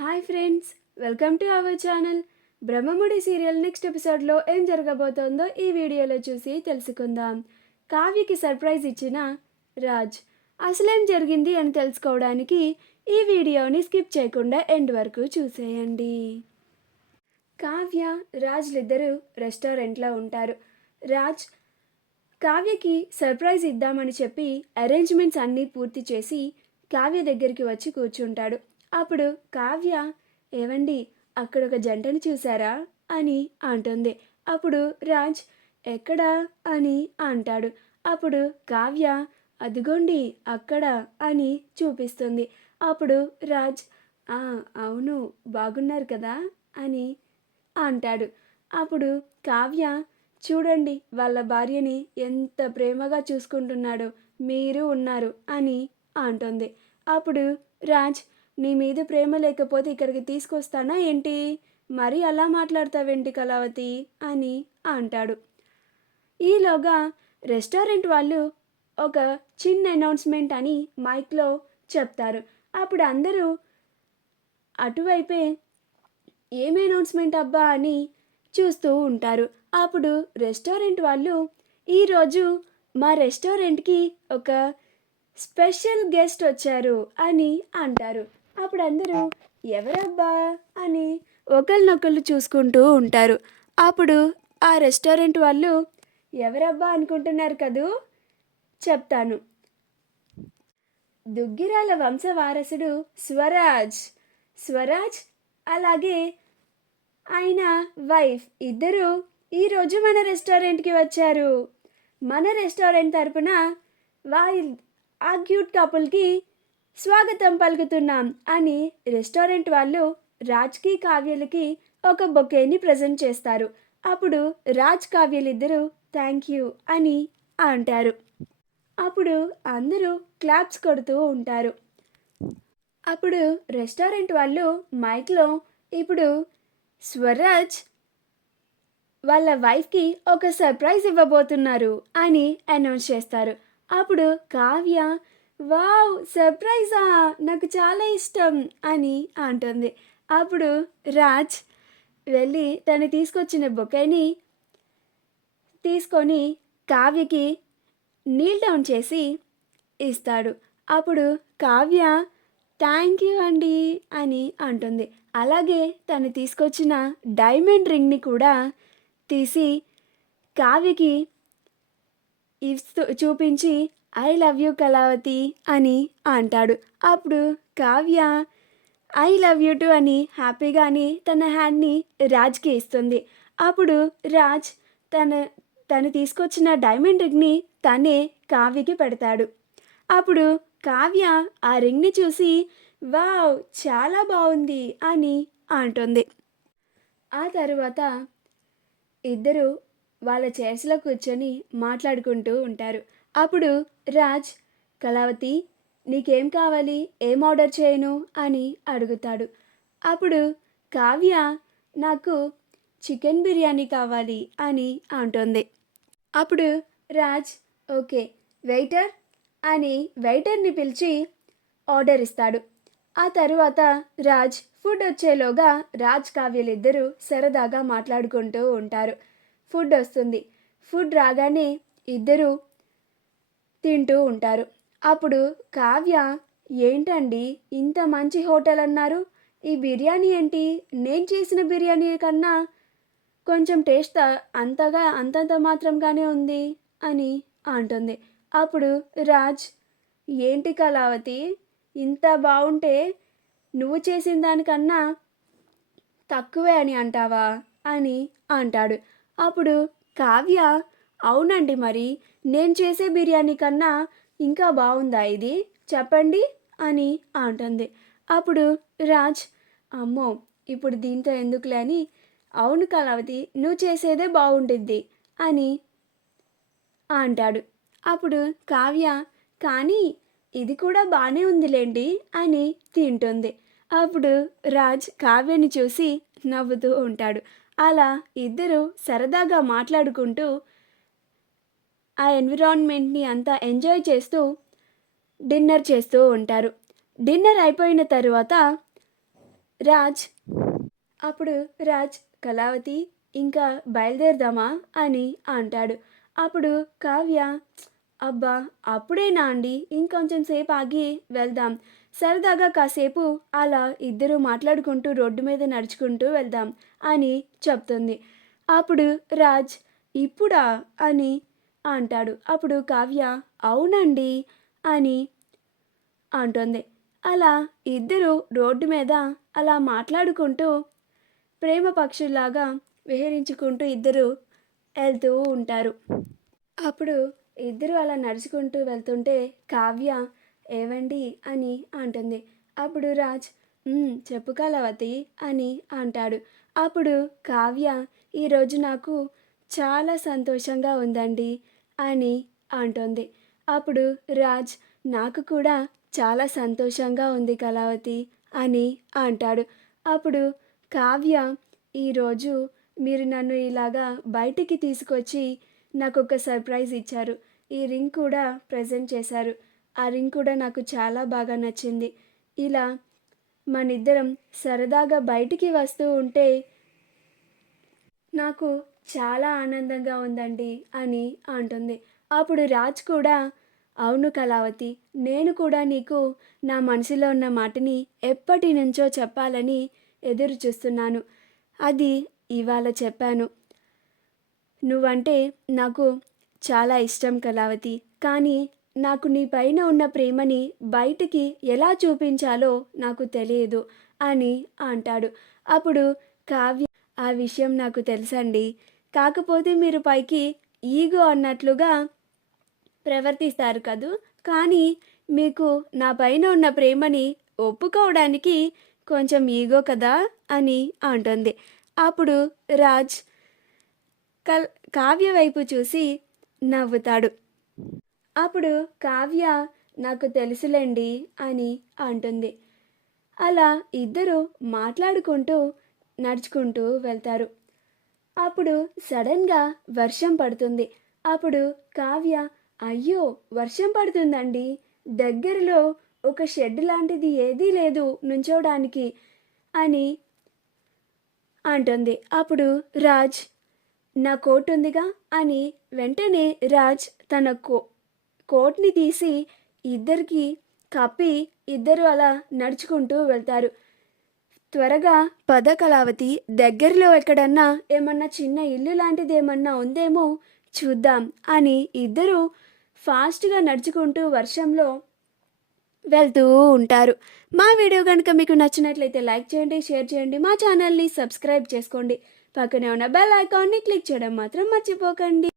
Hi friends, welcome to our channel. Brahmamudi serial next ఎపిసోడ్లో ఏం జరగబోతోందో ఈ వీడియోలో చూసి తెలుసుకుందాం. కావ్యకి సర్ప్రైజ్ ఇచ్చిన రాజ్ అసలేం జరిగింది అని తెలుసుకోవడానికి ఈ వీడియోని స్కిప్ చేయకుండా ఎండ్ వరకు చూసేయండి. కావ్య రాజ్లిద్దరూ రెస్టారెంట్లో ఉంటారు. రాజ్ కావ్యకి సర్ప్రైజ్ ఇద్దామని చెప్పి అరేంజ్మెంట్స్ అన్నీ పూర్తి చేసి కావ్య దగ్గరికి వచ్చి కూర్చుంటాడు. అప్పుడు కావ్య, ఏవండి అక్కడ ఒక జంటని చూసారా అని అంటుంది. అప్పుడు రాజ్, ఎక్కడా అని అంటాడు. అప్పుడు కావ్య, అదిగోండి అక్కడ అని చూపిస్తుంది. అప్పుడు రాజ్, "ఆ, అవును, బాగున్నారు కదా" అని అంటాడు. అప్పుడు కావ్య, చూడండి వాళ్ళ భార్యని ఎంత ప్రేమగా చూసుకుంటున్నాడో, మీరు ఉన్నారు అని అంటుంది. అప్పుడు రాజ్, నీ మీద ప్రేమ లేకపోతే ఇక్కడికి తీసుకొస్తానా ఏంటి, మరి అలా మాట్లాడతావేంటి కళావతి అని అంటాడు. ఈలోగా రెస్టారెంట్ వాళ్ళు ఒక చిన్న అనౌన్స్మెంట్ అని మైక్లో చెప్తారు. అప్పుడు అందరూ అటువైపే ఏం అనౌన్స్మెంట్ అబ్బా అని చూస్తూ ఉంటారు. అప్పుడు రెస్టారెంట్ వాళ్ళు, ఈరోజు మా రెస్టారెంట్కి ఒక స్పెషల్ గెస్ట్ వచ్చారు అని అంటారు. అప్పుడు అందరూ ఎవరబ్బా అని ఒకరినొకళ్ళు చూసుకుంటూ ఉంటారు. అప్పుడు ఆ రెస్టారెంట్ వాళ్ళు, ఎవరబ్బా అనుకుంటున్నారు కదూ, చెప్తాను. దుగ్గిరాల వంశవారసుడు స్వరాజ్. స్వరాజ్ అలాగే ఆయన వైఫ్ ఇద్దరు ఈరోజు మన రెస్టారెంట్కి వచ్చారు. మన రెస్టారెంట్ తరపున ఆ క్యూట్ కపుల్కి స్వాగతం పలుకుతున్నాం అని రెస్టారెంట్ వాళ్ళు రాజ్కి కావ్యలకి ఒక బొకేని ప్రజెంట్ చేస్తారు. అప్పుడు రాజ్ కావ్యలిద్దరూ థ్యాంక్ యూ అని అంటారు. అప్పుడు అందరూ క్లాప్స్ కొడుతూ ఉంటారు. అప్పుడు రెస్టారెంట్ వాళ్ళు మైక్లో, ఇప్పుడు స్వరాజ్ వాళ్ళ వైఫ్కి ఒక సర్ప్రైజ్ ఇవ్వబోతున్నారు అని అనౌన్స్ చేస్తారు. అప్పుడు కావ్య, వావ్, సర్ప్రైజా, నాకు చాలా ఇష్టం అని అంటుంది. అప్పుడు రాజ్ వెళ్ళి తను తీసుకొచ్చిన బొకేని తీసుకొని కావ్యకి నీల్ డౌన్ చేసి ఇస్తాడు. అప్పుడు కావ్య, థ్యాంక్ యూ అండి అని అంటుంది. అలాగే తను తీసుకొచ్చిన డైమండ్ రింగ్ని కూడా తీసి కావ్యకి చూపించి, ఐ లవ్ యూ కళావతి అని అంటాడు. అప్పుడు Kavya, I love you to అని హ్యాపీగాని తన హ్యాండ్ని రాజ్కి ఇస్తుంది. అప్పుడు రాజ్ తను తీసుకొచ్చిన డైమండ్ రింగ్ని తనే కావ్యకి పెడతాడు. అప్పుడు కావ్య ఆ రింగ్ని చూసి, వావ్, చాలా బాగుంది అని అంటుంది. ఆ తరువాత ఇద్దరు వాళ్ళ చైర్స్లో కూర్చొని మాట్లాడుకుంటూ ఉంటారు. అప్పుడు రాజ్, కళావతి నీకేం కావాలి, ఏం ఆర్డర్ చేయను అని అడుగుతాడు. అప్పుడు కావ్య, నాకు చికెన్ బిర్యానీ కావాలి అని అంటుంది. అప్పుడు రాజ్, ఓకే వెయిటర్ అని వెయిటర్ని పిలిచి ఆర్డర్ ఇస్తాడు. ఆ తరువాత రాజ్ ఫుడ్ వచ్చేలోగా రాజ్ కావ్యలిద్దరూ సరదాగా మాట్లాడుకుంటూ ఉంటారు. ఫుడ్ వస్తుంది. ఫుడ్ రాగానే ఇద్దరూ తింటూ ఉంటారు. అప్పుడు కావ్య, ఏంటండి ఇంత మంచి హోటల్ అన్నారు, ఈ బిర్యానీ ఏంటి, నేను చేసిన బిర్యానీ కన్నా కొంచెం టేస్ట్ అంతంత మాత్రంగానే ఉంది అని అంటుంది. అప్పుడు రాజ్, ఏంటి కళావతి, ఇంత బాగుంటే నువ్వు చేసిన దానికన్నా తక్కువే అని అంటావా అని అంటాడు. అప్పుడు కావ్య, అవునండి, మరి నేను చేసే బిర్యానీ కన్నా ఇంకా బాగుందా ఇది, చెప్పండి అని అంటుంది. అప్పుడు రాజ్, అమ్మో ఇప్పుడు దీంతో ఎందుకులే అని, అవును కళావతి, నువ్వు చేసేదే బాగుంటుంది అని అంటాడు. అప్పుడు కావ్య, కానీ ఇది కూడా బాగానే ఉందిలేండి అని తింటుంది. అప్పుడు రాజ్ కావ్యని చూసి నవ్వుతూ ఉంటాడు. అలా ఇద్దరు సరదాగా మాట్లాడుకుంటూ ఆ ఎన్విరాన్మెంట్ని అంతా ఎంజాయ్ చేస్తూ డిన్నర్ చేస్తూ ఉంటారు. డిన్నర్ అయిపోయిన తరువాత రాజ్ అప్పుడు రాజ్ కళావతి ఇంకా బయలుదేరదామా అని అంటాడు. అప్పుడు కావ్య అబ్బా అప్పుడేనా అండి, ఇంకొంచెం సేపు ఆగి వెళ్దాం, సరదాగా కాసేపు అలా ఇద్దరు మాట్లాడుకుంటూ రోడ్డు మీద నడుచుకుంటూ వెళ్దాం అని చెప్తుంది. అప్పుడు రాజ్ ఇప్పుడా అని అంటాడు. అప్పుడు కావ్య అవునండి అని అంటుంది. అలా ఇద్దరు రోడ్డు మీద అలా మాట్లాడుకుంటూ ప్రేమ పక్షుల్లాగా విహరించుకుంటూ ఇద్దరు వెళ్తూ ఉంటారు. అప్పుడు ఇద్దరు అలా నడుచుకుంటూ వెళ్తుంటే కావ్య ఏవండి అని అంటుంది. అప్పుడు రాజ్ చెప్పు కళావతి అని అంటాడు. అప్పుడు కావ్య ఈరోజు నాకు చాలా సంతోషంగా ఉందండి అని అంటుంది. అప్పుడు రాజ్ నాకు కూడా చాలా సంతోషంగా ఉంది కళావతి అని అంటాడు. అప్పుడు కావ్య ఈరోజు మీరు నన్ను ఇలాగా బయటికి తీసుకొచ్చి నాకు ఒక సర్ప్రైజ్ ఇచ్చారు. ఈ రింగ్ కూడా ప్రజెంట్ చేశారు. ఆ రింగ్ కూడా నాకు చాలా బాగా నచ్చింది. ఇలా మనిద్దరం సరదాగా బయటికి వస్తూ ఉంటే నాకు చాలా ఆనందంగా ఉందండి అని అంటుంది. అప్పుడు రాజ్ కూడా అవును కళావతి, నేను కూడా నీకు నా మనసులో ఉన్న మాటని ఎప్పటి నుంచో చెప్పాలని ఎదురు చూస్తున్నాను. అది ఇవాళ చెప్పాను. నువ్వంటే నాకు చాలా ఇష్టం కళావతి, కానీ నాకు నీ పైన ఉన్న ప్రేమని బయటికి ఎలా చూపించాలో నాకు తెలియదు అని అంటాడు. అప్పుడు కావ్య ఆ విషయం నాకు తెలుసండి, కాకపోతే మీరు పైకి ఈగో అన్నట్లుగా ప్రవర్తిస్తారు కదూ, కానీ మీకు నా పైన ఉన్న ప్రేమని ఒప్పుకోవడానికి కొంచెం ఈగో కదా అని అంటుంది. అప్పుడు రాజ్ కావ్య వైపు చూసి నవ్వుతాడు. అప్పుడు కావ్య నాకు తెలుసులేండి అని అంటుంది. అలా ఇద్దరు మాట్లాడుకుంటూ నడుచుకుంటూ వెళ్తారు. అప్పుడు సడన్గా వర్షం పడుతుంది. అప్పుడు కావ్య అయ్యో వర్షం పడుతుందండి, దగ్గరలో ఒక షెడ్ లాంటిది ఏదీ లేదు నుంచోడానికి అని అంటుంది. అప్పుడు రాజ్ నా కోట్ ఉందిగా అని వెంటనే రాజ్ తన కోట్ని తీసి ఇద్దరికి కప్పి ఇద్దరు అలా నడుచుకుంటూ వెళ్తారు. త్వరగా పద కళావతి, దగ్గరలో ఎక్కడన్నా ఏమన్నా చిన్న ఇల్లు లాంటిది ఏమన్నా ఉందేమో చూద్దాం అని ఇద్దరు ఫాస్ట్గా నడుచుకుంటూ వర్షంలో వెళ్తూ ఉంటారు. మా వీడియో కనుక మీకు నచ్చినట్లయితే లైక్ చేయండి, షేర్ చేయండి, మా ఛానల్ని సబ్స్క్రైబ్ చేసుకోండి, పక్కనే ఉన్న బెల్ ఐకాన్ని క్లిక్ చేయడం మాత్రం మర్చిపోకండి.